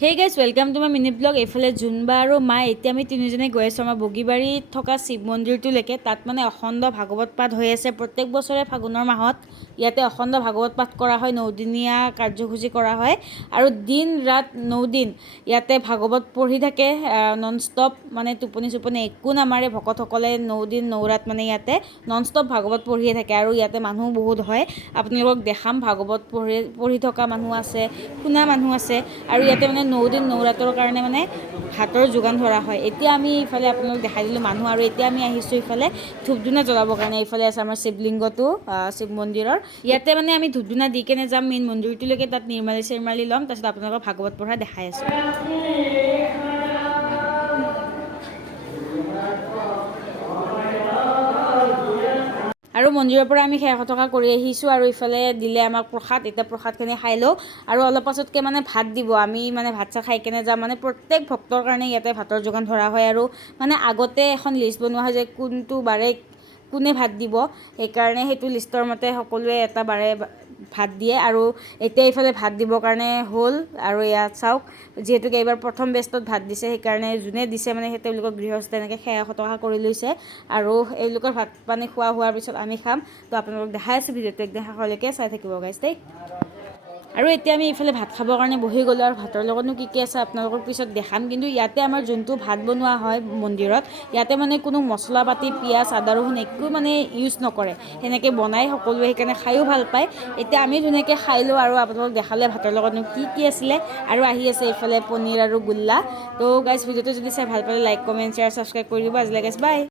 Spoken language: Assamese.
Hey guys welcome to my mini blog. এইফালে জোনবা আৰু মা এতিয়া আমি তিনিজনে গৈ আছোঁ আমাৰ বগীবাৰীত থকা শিৱ মন্দিৰটোলৈকে। তাত মানে অখণ্ড ভাগৱত পাঠ হৈ আছে প্ৰত্যেক বছৰে ফাগুনৰ মাহত। ইয়াতে অখণ্ড ভাগৱত পাঠ কৰা হয়, 9দিনীয়া কাৰ্যসূচী কৰা হয় আৰু দিন ৰাত 9দিন ইয়াতে ভাগৱত পঢ়ি থাকে নন ষ্টপ, মানে টোপনি চোপনি একো নামাৰে। ভকতসকলে 9দিন 9 ৰাত মানে ইয়াতে নন ষ্টপ ভাগৱত পঢ়িয়ে থাকে আৰু ইয়াতে মানুহ বহুত হয়। আপোনালোকক দেখাম, ভাগৱত পঢ়ি থকা মানুহ আছে, শুনা মানুহ আছে আৰু ইয়াতে মানে 9দিন 9 ৰাতৰ কাৰণে মানে ভাতৰ যোগান ধৰা হয়। এতিয়া আমি ইফালে আপোনালোক দেখাই দিলোঁ মানুহ, আৰু এতিয়া আমি আহিছোঁ ইফালে ধূপ ধূনা জ্বলাবৰ কাৰণে। এইফালে আছে আমাৰ শিৱলিংগটো শিৱ মন্দিৰৰ। ইয়াতে মানে আমি ধূপ ধূনা দি কেনে যাম মেইন মন্দিৰটোলৈকে, তাত নিৰ্মালি চিৰ্মালি ল'ম, তাৰপিছত আপোনালোকক ভাগৱত পঢ়া দেখাই আছোঁ। আৰু মন্দিৰৰ পৰা আমি সেৱা সৎকাৰ কৰি আহিছোঁ আৰু ইফালে দিলে আমাক প্ৰসাদ। এতিয়া প্ৰসাদখিনি খাই লওঁ আৰু অলপ পাছতকৈ মানে ভাত দিব। আমি মানে ভাত চাত খাই কেনে যাম। মানে প্ৰত্যেক ভক্তৰ কাৰণে ইয়াতে ভাতৰ যোগান ধৰা হয় আৰু মানে আগতে এখন লিষ্ট বনোৱা হয় যে কোনটো বাৰে কোনে ভাত দিব, সেইকাৰণে সেইটো লিষ্টৰ মতে সকলোৱে এটা বাৰে ভাত দিয়ে। আৰু এতিয়া এইফালে ভাত দিবৰ কাৰণে হ'ল আৰু ইয়াত চাওক, যিহেতুকে এইবাৰ প্ৰথম বেষ্টত ভাত দিছে, সেইকাৰণে যোনে দিছে মানে সেই তেওঁলোকৰ গৃহস্থ এনেকৈ সেৱা সৎকাৰ কৰি লৈছে আৰু এওঁলোকৰ ভাত পানী খোৱা হোৱাৰ পিছত আমি খাম। তো আপোনালোকক দেখাই আছোঁ, ভিডিঅ'টো একদম শেষলৈকে চাই থাকিব গাইজ দেই। আৰু এতিয়া আমি এইফালে ভাত খাবৰ কাৰণে বহি গ'লোঁ আৰু ভাতৰ লগতনো কি কি আছে আপোনালোকৰ পিছত দেখাম। কিন্তু ইয়াতে আমাৰ যোনটো ভাত বনোৱা হয় মন্দিৰত, ইয়াতে মানে কোনো মছলা পাতি পিঁয়াজ আদা ৰহুন একো মানে ইউজ নকৰে, সেনেকৈ বনাই সকলোৱে, সেইকাৰণে খায়ো ভাল পায়। এতিয়া আমি ধুনীয়াকৈ খাই লওঁ আৰু আপোনালোকক দেখালে ভাতৰ লগতনো কি কি আছিলে। আৰু আহি আছে এইফালে পনীৰ আৰু গোল্লা। তো গাইজ ভিডিঅ'টো যদি চাই ভাল পালে লাইক কমেণ্ট শ্বেয়াৰ ছাবস্ক্ৰাইব কৰি দিব। আজিলৈ গাইজ বাই।